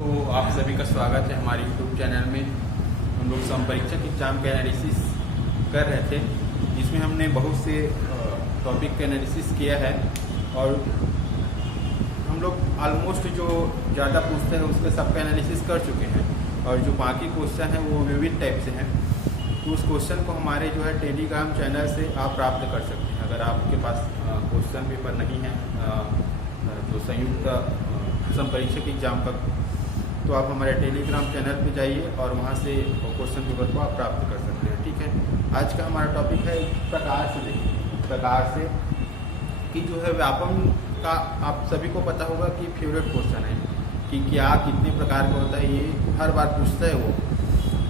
तो आप सभी का स्वागत है हमारे YouTube चैनल में। हम लोग संपरीक्षक एग्जाम का एनालिसिस कर रहे थे, जिसमें हमने बहुत से टॉपिक का एनालिसिस किया है और हम लोग ऑलमोस्ट जो ज़्यादा पूछते हैं उसके सबका एनालिसिस कर चुके हैं और जो बाकी क्वेश्चन हैं वो विविध टाइप से हैं। तो उस क्वेश्चन को हमारे जो है टेलीग्राम चैनल से आप प्राप्त कर सकते हैं। अगर आपके पास क्वेश्चन पेपर नहीं है जो संयुक्त संपरीक्षक एग्जाम का, तो आप हमारे टेलीग्राम चैनल पे जाइए और वहाँ से क्वेश्चन पेपर को आप प्राप्त कर सकते हैं। ठीक है, आज का हमारा टॉपिक है प्रकार से। देखिए प्रकार से कि जो है व्यापम का आप सभी को पता होगा कि फेवरेट क्वेश्चन है कि क्या कितने प्रकार का होता है, ये हर बार पूछता है वो।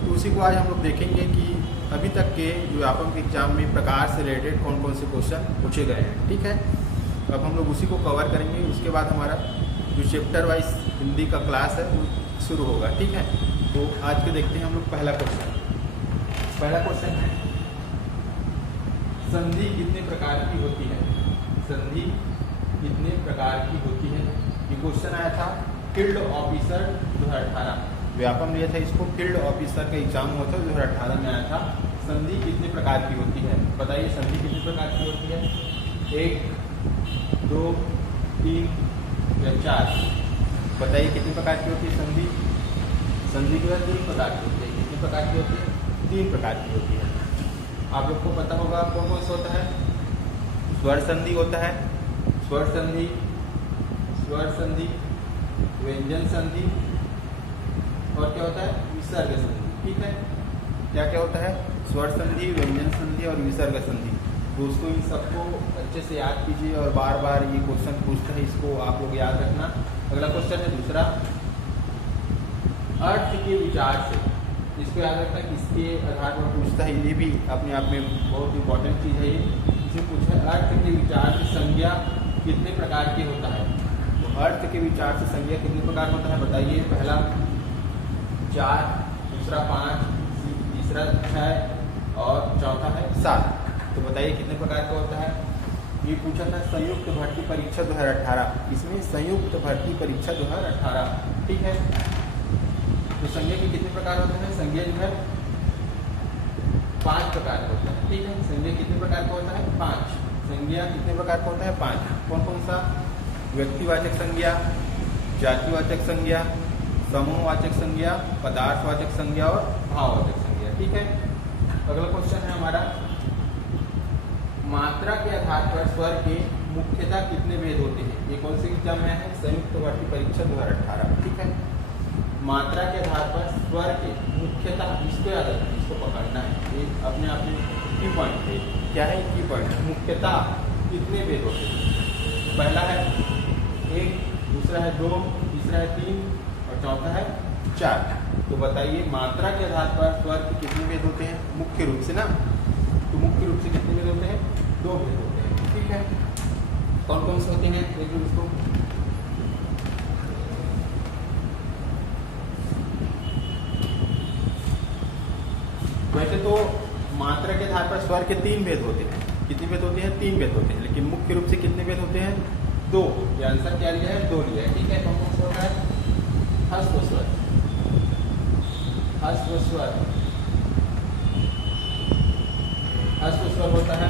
तो उसी को आज हम लोग देखेंगे कि अभी तक के जो व्यापम के एग्जाम में प्रकार से रिलेटेड कौन कौन से क्वेश्चन पूछे गए हैं। ठीक है, अब हम लोग उसी को कवर करेंगे। उसके बाद हमारा जो चैप्टर वाइज हिंदी का क्लास है वो शुरू होगा। ठीक है, तो आज के देखते हैं हम लोग पहला क्वेश्चन। पहला क्वेश्चन है संधि कितने प्रकार की होती है। संधि कितने प्रकार की होती है, ये क्वेश्चन आया था फील्ड ऑफिसर 2018 व्यापम लिया था इसको। फील्ड ऑफिसर का एग्जाम हुआ था 2018 में आया था। संधि कितने प्रकार की होती है, बताइए संधि कितने प्रकार की होती है। 1 2 3 या 4, बताइए कितने प्रकार की होती है संधि। संधि जो है 3 प्रकार की होती है। कितने प्रकार की होती है, 3 प्रकार की होती है। आप लोग को पता होगा कौन कौन सा होता है। स्वर संधि होता है, स्वर संधि, स्वर संधि, व्यंजन संधि और क्या होता है, विसर्ग संधि। ठीक है, क्या क्या होता है, स्वर संधि, व्यंजन संधि और विसर्ग संधि। दोस्तों इन सबको अच्छे से याद कीजिए और बार बार ये क्वेश्चन पूछते हैं, इसको आप लोग याद रखना। अगला क्वेश्चन है दूसरा, अर्थ के विचार से। इसको याद रखना, किसके आधार पर पूछता है, ये भी अपने आप में बहुत इंपॉर्टेंट चीज़ है। ये इसे पूछा है अर्थ के विचार से संज्ञा कितने प्रकार की होता है। तो अर्थ के विचार से संज्ञा कितने प्रकार होता है, बताइए। पहला 4, दूसरा 5, तीसरा 6 और चौथा है 7। तो बताइए कितने प्रकार का होता है। ये पूछा था संयुक्त भर्ती परीक्षा 2018, इसमें संयुक्त भर्ती परीक्षा 2018। ठीक है, तो संज्ञा के कितने प्रकार होते हैं। संज्ञा जो है 5 प्रकार का होता है। ठीक है, संज्ञा कितने प्रकार का होता है, 5। संज्ञा कितने प्रकार का होता है, 5। कौन कौन सा, व्यक्तिवाचक संज्ञा, जातिवाचक संज्ञा, समूहवाचक संज्ञा, पदार्थवाचक संज्ञा और भाववाचक संज्ञा। ठीक है, अगला क्वेश्चन है हमारा, मात्रा के आधार पर स्वर के मुख्यतः कितने भेद होते हैं। ये कौन सी एग्जाम में है, संयुक्त भर्ती परीक्षा 2018। ठीक है, मात्रा के आधार पर स्वर के मुख्यतः, इसको याद रखना, इसको पकड़ना है, ये अपने आप में की पॉइंट है। क्या है की पॉइंट, मुख्यतः कितने भेद होते हैं। पहला है 1, दूसरा है 2, तीसरा है 3 और चौथा है 4। तो बताइए मात्रा के आधार पर स्वर के कितने भेद होते हैं, मुख्य रूप से ना। तो मुख्य रूप से कितने भेद होते हैं, 2 भेद होते हैं। ठीक है, कौन कौन से होते हैं, देखिए इसको। वैसे तो मात्रा के आधार पर स्वर के 3 भेद होते हैं। कितने भेद होते हैं, 3 भेद होते हैं, लेकिन मुख्य रूप से कितने भेद होते हैं, 2। ये आंसर क्या लिया है, 2 लिया है। ठीक है, कौन कौन सा होता है, ह्रस्व स्वर, ह्रस्व स्वर, ह्रस्व स्वर होता है,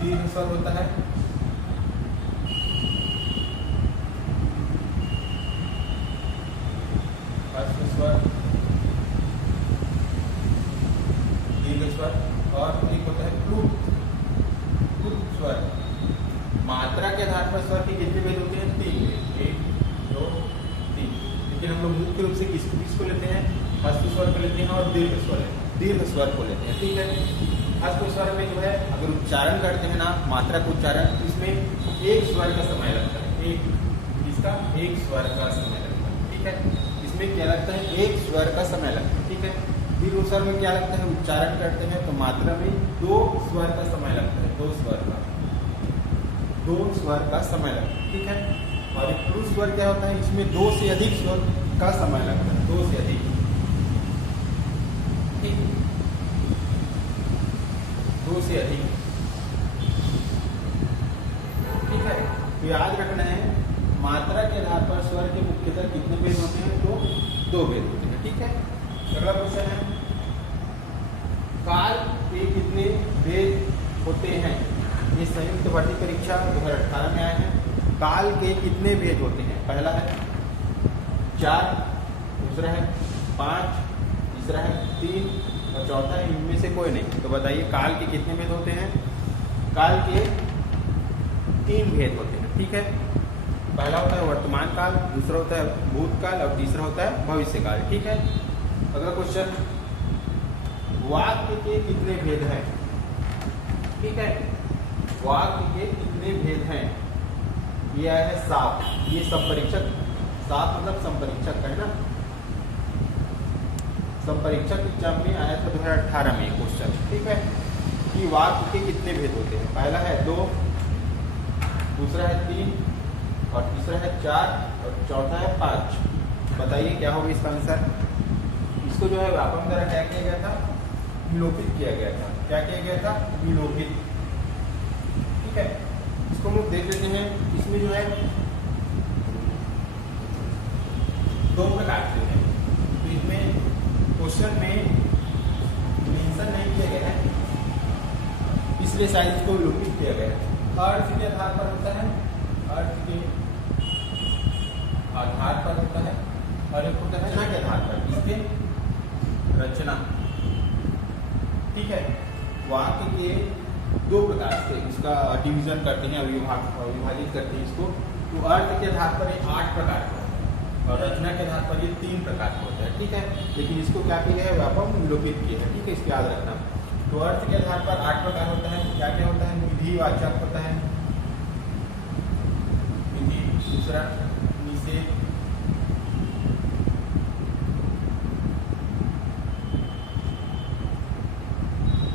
दीर्घ स्वर होता है, ह्रस्व स्वर, दीर्घ स्वर और एक होता है प्लुत स्वर। मात्रा के आधार पर स्वर के कितने भेद होते हैं, 3 भेद, 1 2 3। लेकिन हम लोग मुख्य रूप से किसको लेते हैं, ह्रस्व स्वर को लेते हैं और दीर्घ स्वर को लेते हैं। ठीक है, ह्रस्व स्वर में जो है अगर उच्चारण करते हैं ना, मात्रा का उच्चारण, इसमें एक स्वर का समय लगता है, इसका एक स्वर का समय लगता है। ठीक है, इसमें क्या लगता है, एक स्वर का समय लगता है। ठीक है, दीर्घ स्वर में क्या लगता है, उच्चारण करते हैं तो मात्रा में 2 स्वर का समय लगता है, 2 स्वर का समय लगता है। ठीक है, और एक प्लुत स्वर क्या होता है, इसमें 2 से अधिक स्वर का समय लगता है, 2 से अधिक। ठीक, 2 से अधिक। ठीक है, तो याद रखना है मात्रा के आधार पर स्वर के मुख्यतः अंदर कितने भेद होते हैं? तो 2 भेद होते हैं। ठीक है, अगला क्वेश्चन है काल के कितने भेद होते हैं? ये संयुक्त भर्ती परीक्षा 2018 में आए हैं। काल के कितने भेद होते हैं? पहला है 4, दूसरा है 5, तीसरा है 3 और चौथा है इनमें से कोई नहीं। तो बताइए काल के कितने भेद होते हैं? काल के 3 भेद होते हैं। ठीक है, पहला होता है वर्तमान काल, दूसरा होता है भूतकाल और तीसरा होता है भविष्य काल। ठीक है, अगला क्वेश्चन वाक्य के कितने भेद हैं? ठीक है, वाक्य के कितने भेद हैं? ये आया है 7। ये संपरीक्षक, 7 मतलब संपरीक्षक है ना, संपरीक्षक एग्जाम में आया था 2018 में क्वेश्चन। ठीक है, कि वाक्य के कितने भेद होते हैं? पहला है 2, दूसरा है 3 और तीसरा है 4 और चौथा है 5। बताइए क्या होगा इसका आंसर? इसको जो है व्यापक द्वारा क्या किया गया था? विलोपित किया गया था। क्या किया गया था? विलोपित। ठीक है, इसको हम लोग देख लेते हैं। इसमें जो है 2 प्रकार के हैं। तो इसमें क्वेश्चन में मेंशन नहीं किया गया है, इसलिए शायद इसको विलोपित किया गया है। अर्थ के आधार पर होता है, अर्थ के आधार पर होता है और एक होता है रचना के आधार पर, इसके रचना। ठीक है, वाक्य के 2 प्रकार से इसका डिवीजन करते हैं, विभाजित करते हैं इसको। तो अर्थ के आधार पर 8 प्रकार का होता है और रचना के आधार पर ये 3 प्रकार का होता है। ठीक है, लेकिन इसको क्या किया गया है? व्यापक विलोपित किया है। ठीक है, इसको याद रखना। तो अर्थ के आधार पर 8 प्रकार होता है। क्या क्या होता है? विधिवाचक होता है, विधि, दूसरा निषेध,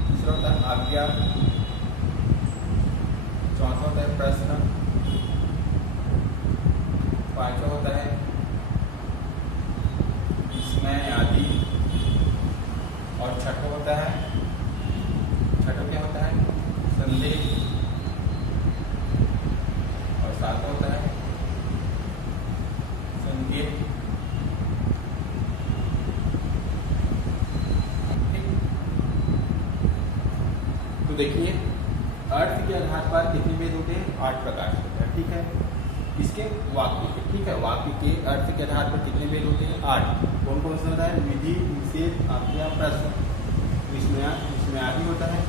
तीसरा होता है आज्ञा, चौथा होता है प्रश्न, पांचवा होता है विस्मय आदि और छठा होता है, छठा क्या होता है? संदेह और सातवां होता है संकेत। तो देखिए अर्थ के आधार पर कितने भेद होते हैं? 8 प्रकार से होता है। ठीक है, इसके वाक्य के, ठीक है, वाक्य के अर्थ के आधार पर कितने भेद होते हैं? 8। कौन कौन से होता है? विधि, निषेध, आज्ञा, प्रश्न, विस्मय आदि होता है,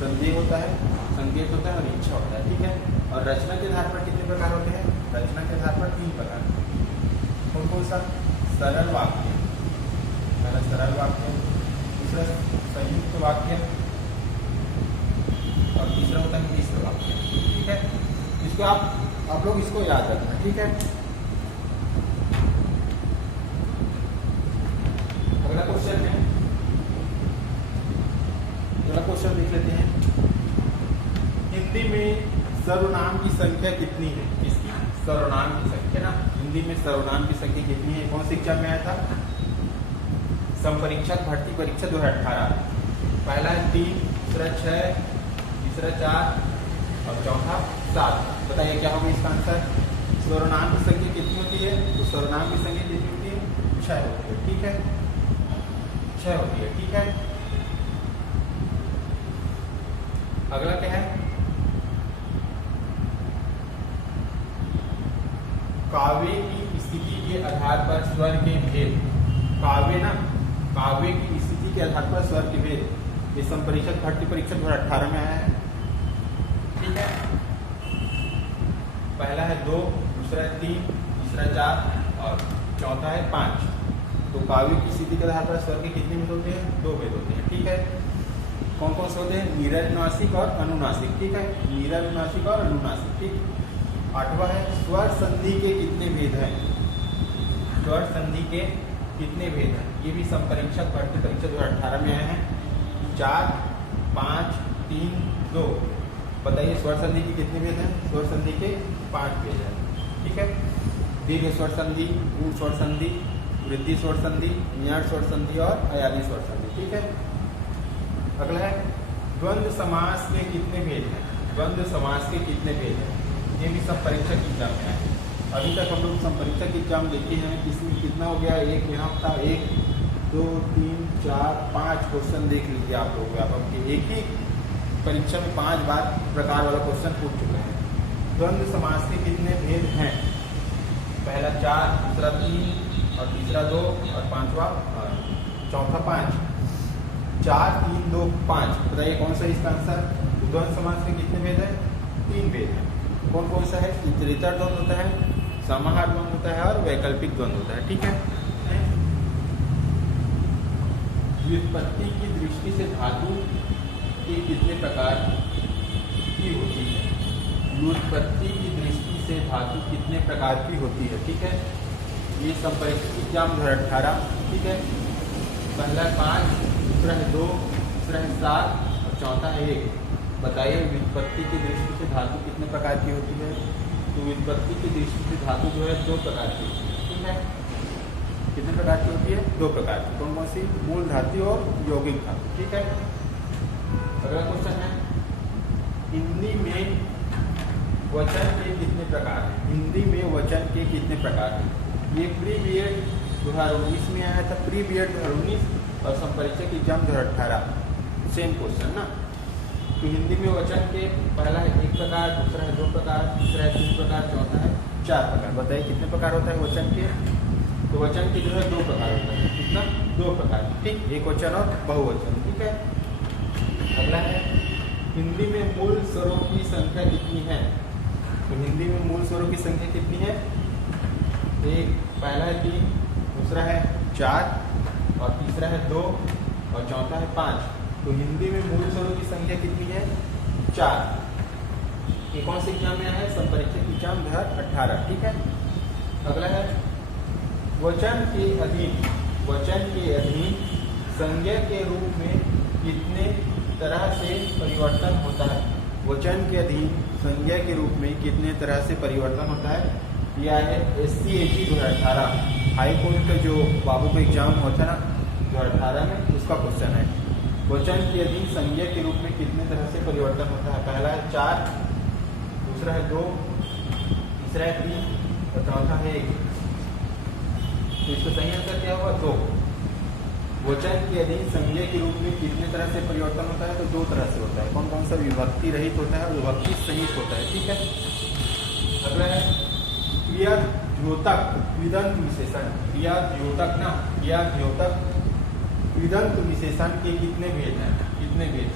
संदेह होता है, संकेत होता है और इच्छा होता है। ठीक है, और रचना के आधार पर कितने प्रकार होते हैं? रचना के आधार पर 3 प्रकार। कौन कौन सा? सरल वाक्य, पहला सरल वाक्य, दूसरा संयुक्त वाक्य और तीसरा होता है मिश्र वाक्य। ठीक है, इसको आप लोग इसको याद रखना। ठीक है, अगला क्वेश्चन है, अगला क्वेश्चन देख लेते हैं। हिंदी में सर्वनाम की संख्या कितनी है? किसकी? सर्वनाम की संख्या ना, हिंदी में सर्वनाम की संख्या कितनी है? कौन सी एग्जाम में आया था? संपरीक्षक भर्ती परीक्षा 2018। पहला है 3, दूसरा 6, तीसरा 4 और चौथा 7। बताइए क्या होगा इसका आंसर? सर्वनाम की संख्या कितनी होती है? तो सर्वनाम की संख्या कितनी होती है? 6 होती है। ठीक है, 6 होती है। ठीक है, अगला क्या है? काव्य की स्थिति के आधार पर स्वर के भेद। काव्य ना, काव्य की स्थिति के आधार पर स्वर के भेद, ये संपरीक्षक भर्ती परीक्षा 2018 में आया है। ठीक है, पहला है 2, दूसरा है 3, तीसरा 4 और चौथा है 5। तो काव्य की स्थिति के आधार पर स्वर के कितने भेद होते हैं? 2 भेद होते हैं। ठीक है, कौन कौन से होते हैं? निरनुनासिक और अनुनासिक। ठीक है, निरनुनासिक और अनुनासिक। ठीक, 8वां है स्वर संधि के कितने भेद हैं? स्वर संधि के कितने भेद हैं? ये भी संपरीक्षक भर्ती परीक्षा 2018 में आए हैं। 4, 5, 3, 2। बताइए स्वर संधि के कितने भेद हैं? स्वर संधि के 5 भेद हैं। ठीक है, दीर्घ स्वर संधि, गुण स्वर संधि, वृद्धि स्वर संधि, न्याय स्वर संधि और अयादी स्वर संधि। ठीक है, अगला है द्वंद्व समास के कितने भेद हैं? द्वंद्व समास के कितने भेद हैं? ये भी सब परीक्षा की एग्जाम में आए। अभी तक हम लोग संपरीक्षक एग्जाम देखे हैं, इसमें कितना हो गया, एक यहाँ था, 1 2 3 4 5 क्वेश्चन देख लीजिए आप लोग। व्यापक के एक ही परीक्षा में 5 बार प्रकार वाला क्वेश्चन पूछ चुके हैं। द्वंद्व समास के कितने भेद हैं? पहला 4, दूसरा 3 और तीसरा 2 और चौथा 5। 4 3 2 5, बताइए कौन सा इसका आंसर? द्वंद्व समास के कितने भेद हैं? 3 भेद हैं। कौन कौन सा है? इतरेतर द्वंद्व होता है, समाहार द्वंद्व होता है और वैकल्पिक द्वंद्व होता है। ठीक है। व्युत्पत्ति की दृष्टि से धातु के कितने प्रकार की होती है? व्युत्पत्ति की दृष्टि से धातु कितने प्रकार की होती है? ठीक है, ये संपरीक्षक एग्जाम 2018। ठीक है, पहला 5, दूसरा है 2, तीसरा है 7 और चौथा है 1। बताइए व्युत्पत्ति की दृष्टि से धातु कितने प्रकार की होती है? तो व्युत्पत्ति की दृष्टि से धातु जो है 2 प्रकार की होती है। ठीक है, कितने प्रकार की होती है? 2 प्रकार की। कौन कौन सी? मूल धातु और यौगिक धातु। ठीक है। अगला क्वेश्चन है, हिंदी में वचन के कितने प्रकार हैं? हिंदी में वचन के कितने प्रकार हैं? ये प्री बीएड 2019 में आया था, प्री बीएड 2019 और संपरीक्षक एग्जाम 2018, सेम क्वेश्चन ना। तो हिंदी में वचन के पहला है 1 प्रकार, दूसरा है 2 प्रकार, तीसरा है 3 प्रकार, चौथा है 4 प्रकार। बताइए कितने प्रकार होता है वचन के? तो वचन के जो है 2 प्रकार होता है। कितना? 2 प्रकार। ठीक, एक वचन और बहुवचन। ठीक है। अगला है, हिंदी में मूल स्वरों की संख्या कितनी है? तो हिंदी में मूल स्वरों की संख्या कितनी है? पहला है 3, दूसरा है 4 और तीसरा है 2 और चौथा है 5। तो हिंदी में मूल स्वरों की संख्या कितनी है? 4। ये कौन से एग्जाम में आया है? संपरीक्षक एग्जाम 2018। ठीक है। अगला है, वचन के अधीन संज्ञा के रूप में कितने तरह से परिवर्तन होता है? वचन के अधीन संज्ञा के रूप में कितने तरह से परिवर्तन होता है? यह है SC/AT 2018 हाई कोर्ट का जो बाबू का एग्जाम होता है ना 2018 में, उसका क्वेश्चन है। वचन के अधीन संज्ञा के रूप में कितने तरह से परिवर्तन होता है? पहला है 4, दूसरा है 2, तीसरा है 3 और चौथा है 1। तो इसका सही आंसर क्या होगा? 2। वचन के अधीन संज्ञा के रूप में कितने तरह से परिवर्तन होता है? तो 2 तरह से होता है। कौन कौन सा? विभक्ति रहित होता है और विभक्ति सहित होता है। ठीक है। अगला है, क्रिया द्योतक कृदंत विशेषण। क्रिया द्योतक ना, क्रिया द्योतक कृदंत विशेषण के कितने भेद हैं? कितने भेद?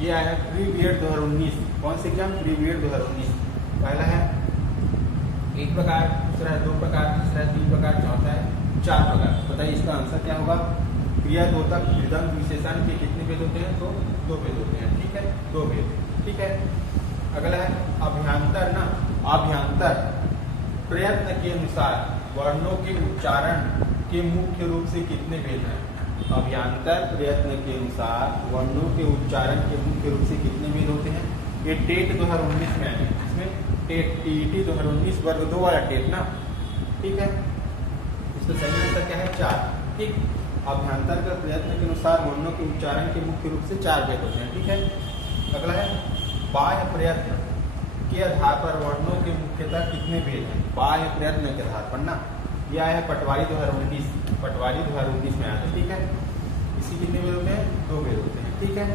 ये आया प्री बीएड 2019। कौन से एग्जाम? Pre BEd 2019। पहला है 1 प्रकार, दूसरा है 2 प्रकार, तीसरा है 3 प्रकार, चौथा है 4 प्रकार। बताइए इसका आंसर क्या होगा? क्रिया द्योतक कृदंत विशेषण के कितने भेद होते हैं? तो 2 भेद होते हैं। ठीक है, 2 भेद। ठीक है। अगला है, अभ्यांतर ना, अभ्यांतर प्रयत्न के अनुसार वर्णों के उच्चारण के मुख्य रूप से कितने भेद हैं? अभ्यांतर प्रयत्न के अनुसार वर्णों के उच्चारण के मुख्य रूप से कितने भेद होते हैं? ये टेट 2019 में आए, इसमें टेट TET 2019 वर्ग 2 वाला टेट ना। ठीक है, इसका सही आंसर क्या है? 4। ठीक, अभ्यांतर का प्रयत्न के अनुसार वर्णों के उच्चारण के मुख्य रूप से 4 भेद होते हैं। ठीक है। अगला है, बाह्य प्रयत्न के आधार पर वर्णों के मुख्यतः कितने भेद हैं? बाह्य प्रयत्न के आधार पर ना, यह है पटवारी 2019, पटवारी 2019 में आया था। ठीक है, इसकी कितने भेद होते हैं? 2 भेद होते हैं। ठीक है।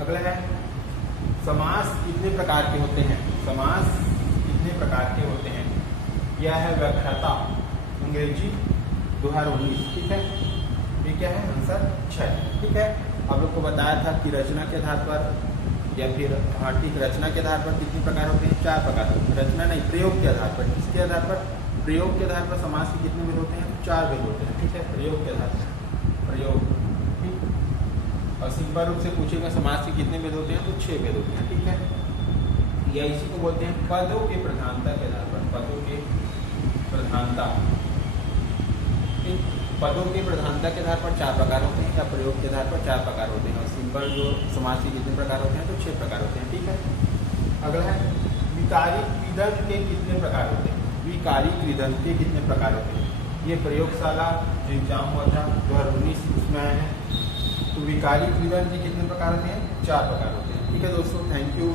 अगला है, समास कितने प्रकार के होते हैं? समास कितने प्रकार के होते हैं? यह है व्याख्याता, अंग्रेजी 2019। ठीक है, ये क्या है? आंसर 6। ठीक है, आप लोग को बताया था कि रचना के आधार पर या फिर ठीक, रचना के आधार पर कितने प्रकार होते हैं? 4 प्रकार होते हैं। रचना नहीं, प्रयोग के आधार पर। किसके आधार पर? प्रयोग के आधार पर समास के कितने भेद होते हैं? 4 भेद होते हैं। ठीक है, प्रयोग के आधार पर। प्रयोग। ठीक, और सिंपल रूप से पूछेगा समास के कितने भेद होते हैं? तो 6 भेद होते हैं। ठीक है, या इसी को बोलते हैं पदों के प्रधानता के आधार पर। पदों के प्रधानता, पदों के प्रधानता के आधार पर 4 प्रकार होते हैं, या प्रयोग के आधार पर 4 प्रकार होते हैं। और सिंपल जो समास के कितने प्रकार होते हैं? तो 6 प्रकार होते हैं। ठीक है। अगला है, विकारी कृदंत के कितने प्रकार होते हैं? विकारी कृदंत के कितने प्रकार होते हैं? ये प्रयोगशाला जो एग्जाम हुआ था 2019 उसमें आए हैं। तो विकारी कृदंत के कितने प्रकार होते हैं? 4 प्रकार होते हैं। ठीक है दोस्तों, थैंक यू।